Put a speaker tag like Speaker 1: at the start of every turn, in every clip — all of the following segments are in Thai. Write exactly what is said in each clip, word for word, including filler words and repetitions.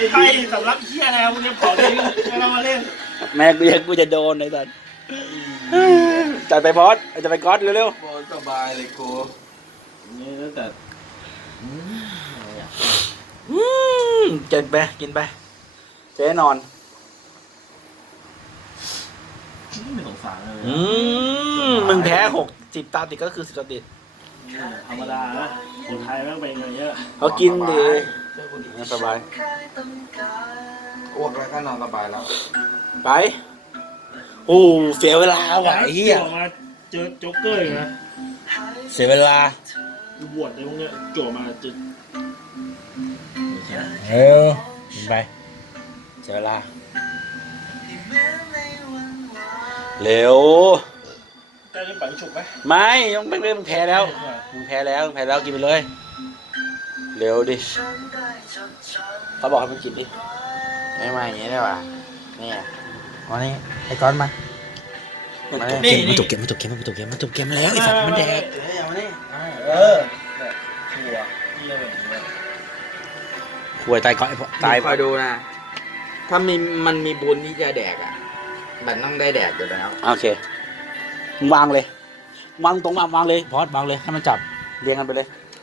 Speaker 1: ใช่สำรับเฮียนะมึงจะขอเล่นไม่ต้องมาเล่น
Speaker 2: แม่กูยังกูจะโดนไอ้สัสจัดไปบอสจะไปก๊อตเร็ว
Speaker 3: บอลสบายเลยกู
Speaker 1: นี่ตั้งแต่
Speaker 2: ๆอืมกินไปกินไปเจ๊นอน
Speaker 1: ไม่สงสารเลย
Speaker 2: อืมมึงแพ้หกสิบตาติดก็คือสิบตาติด
Speaker 1: ธรรมดานะคนไทยแม่งเป็นอย่างเงี้ย
Speaker 2: เขากินดี
Speaker 3: เชื่อกูดิ
Speaker 2: สบาย
Speaker 3: อ้วกแล้วก็นอนสบายแล้ว
Speaker 2: ไปโอ้เสียเวลาว่ะไอ้เหี้ย
Speaker 1: จั่วมาเจอโจ๊กเกอร์อีกนะ
Speaker 2: เสียเวลา
Speaker 1: บวชในพวกเนี้ยจั่วมาเจอ
Speaker 2: เออกินไปเสียเวลาเร็ว
Speaker 1: ได้เล่นปังฉุกไหม
Speaker 2: ไม่ยังไม่เริ่มงแพ้แล้วมึงแพ้แล้วมึงแพ้แล้วกินไปเลยเร็วดิเขาบอกให้มึงกินดิไม่มาอย่างนี้ได้ป่ะนี่วันนี้ไอ้ก้อนมามันจบเกมมันจบเกมมันจบเกมมันจบเกมมันจบเกมแล้วไอ้สัตว์มันแดก
Speaker 3: เฮ้ยเอามานี่
Speaker 1: เออชัวร์เฮียแบบนี้
Speaker 2: ป่วยตายก้อนไอ้พอตาย
Speaker 3: คอยดูนะ ถ้ามีมันมีบุญที่จะแดกอ่ะมันต้องได้แดกอยู่แล้ว
Speaker 2: โอเคมึงวางเลยวางตรงวางวางเลยพอดวางเลยให้มันจับเรียงกันไปเล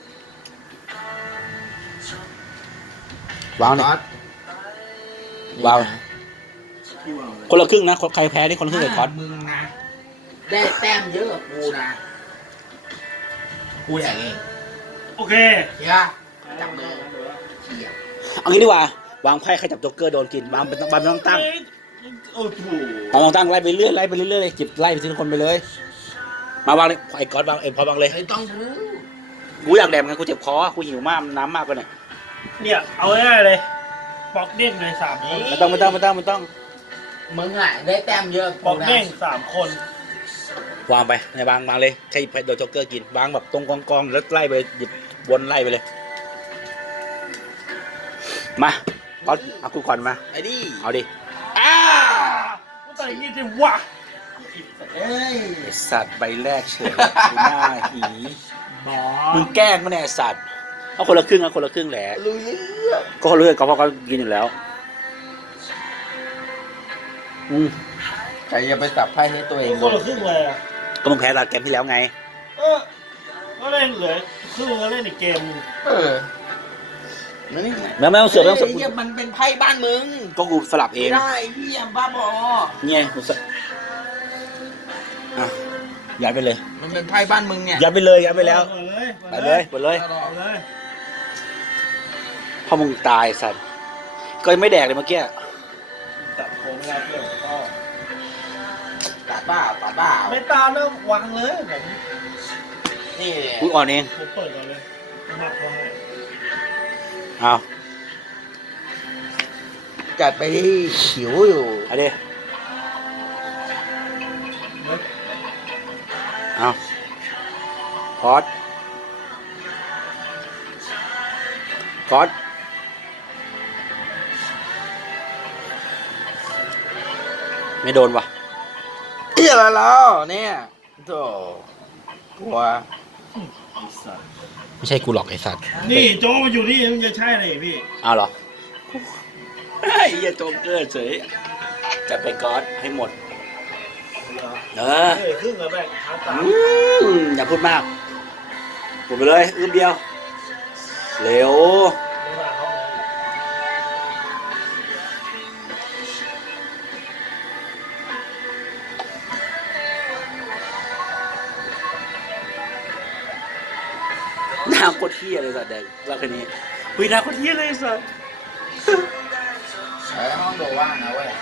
Speaker 2: ยวางเนี่ยวางคนละครึ่งนะใครแพ้นี่คนละครึ่งเลยพอด
Speaker 3: มึงนะได้แต้มเยอะกว่ากูนะกูแดกเอง
Speaker 1: โอเค
Speaker 3: เฮียจับมือเฮีย
Speaker 2: เอางี้ดีกว่าวางไพ่ใครจับโจ๊กเกอร์โดนกินวางเป็นวางเป็นต้องตั้ง
Speaker 1: โอ้โห
Speaker 2: วางต้องตั้งไล่ไปเรื่อยไล่ไปเรื่อยเลยจิบไล่ไปทีละคนไปเลย มาวางเลยไอ้ก๊อตวางเอ็มพอวางเลย
Speaker 3: ไม่ต้องรู้
Speaker 2: กูอยากแดกเหมือนกันกูเจ็บคอกูหิวมากน้ำมากกว่าเนี่ย
Speaker 1: เนี่ยเอาง่ายๆเลยปอกเด้งเลยสามคน
Speaker 2: ไม่ต้องไม่ต้องไม่ต้องไม่ต้อง
Speaker 3: มึงอ่ะได้แต้มเยอะ
Speaker 1: ปอกเด้งสามคน
Speaker 2: วางไปในวางวางเลยใครโดนโจ๊กเกอร์กินวางแบบตรงกองกองแล้วไล่ไปหยิบวนไล่ไปเลยมาก๊อตเอากูก่อนมา
Speaker 3: ไอ้ดิ
Speaker 2: เอาดิ
Speaker 1: อ้าก็ต่อยนี่สิวะ
Speaker 3: เอ้ย
Speaker 2: ไอสัตว์ใบแรกเฉยไอ้หน้าหี
Speaker 1: บอ
Speaker 2: มึงแกล้งมันแน่ยไอ้สัตว์เอาคนละครึ่งเอาคนละครึ่งแหละ
Speaker 3: ลุยเรื่อง
Speaker 2: ก็เขาเลือกก็เพราะเขากินอยู่แล้วอืม
Speaker 3: ใครจะไปสับไพ่ให้ตัวเอง
Speaker 1: คนละครึ่งเลยอะ
Speaker 2: ก็มึงแพ้ตาเกมที่แล้วไง
Speaker 1: เออก็เล่นเหลือครึ่งแล้วเล่นอีกเกม
Speaker 3: เออมันนี่
Speaker 2: แล้วไม่ต้องเสือกไม่ต้องเสือก
Speaker 3: เฮียมันเป็นไพ่บ้านมึง
Speaker 2: ก็กูสลับเอ
Speaker 3: ไม่
Speaker 2: ง
Speaker 3: ได้เฮียบ้าบอ
Speaker 2: เนี่ยกูสอ่ะย้ายไปเลย
Speaker 3: มันเป็นไพ่บ้านมึงเนี่ย
Speaker 2: ย้ายไปเลยย้ายไปแล้ว
Speaker 1: เอาเลย
Speaker 2: ไปเลยไปเลย
Speaker 1: เอาเลย
Speaker 2: เพราะมึงตายสัตว์ก็ยังไม่แดกเลยเมื่อกี้
Speaker 1: ตัดโค้งแล้วเพื่อนก็
Speaker 3: ตัดบ้าตัดบ้า
Speaker 1: ไม่ตามแล้ววางเลยผม
Speaker 3: นี่
Speaker 2: กูอ่อนเอง
Speaker 1: ผมเปิดก่อนเลยผมหักเขาให้
Speaker 2: เอา
Speaker 3: จัดไปที่หิวอยู่
Speaker 2: เอาดิเอาพอดพอดไม่โดนว่ะ
Speaker 3: เฮียอะไรแล้วเนี่ยโธ่กลัว
Speaker 1: ไอ้สัส
Speaker 2: ไม่ใช่กูหรอกไอ้สัตว์
Speaker 1: นี่โจมาอยู่นี่มันจะใช่เลยพี่
Speaker 2: เอาเหรอไอ้เหี้ยโจ๊กเกอร์เฉยจะไปก๊อตให้หมด เออ
Speaker 1: เฮ้ยครึ่งแล้วแม่งท้าตาม
Speaker 2: อืมอย่าพูดมากพูดไปเลยอื้มเดียว เร็ว
Speaker 1: ไม่ว่าเขาเลย
Speaker 2: หน้าโคตรเที่ยเลยสัตว์แดงแล้วคืนนี้เฮ้ยหน้าโคตรเที่ยเลยสัตว์
Speaker 3: แล้วห้องโดว่างนะเว้ย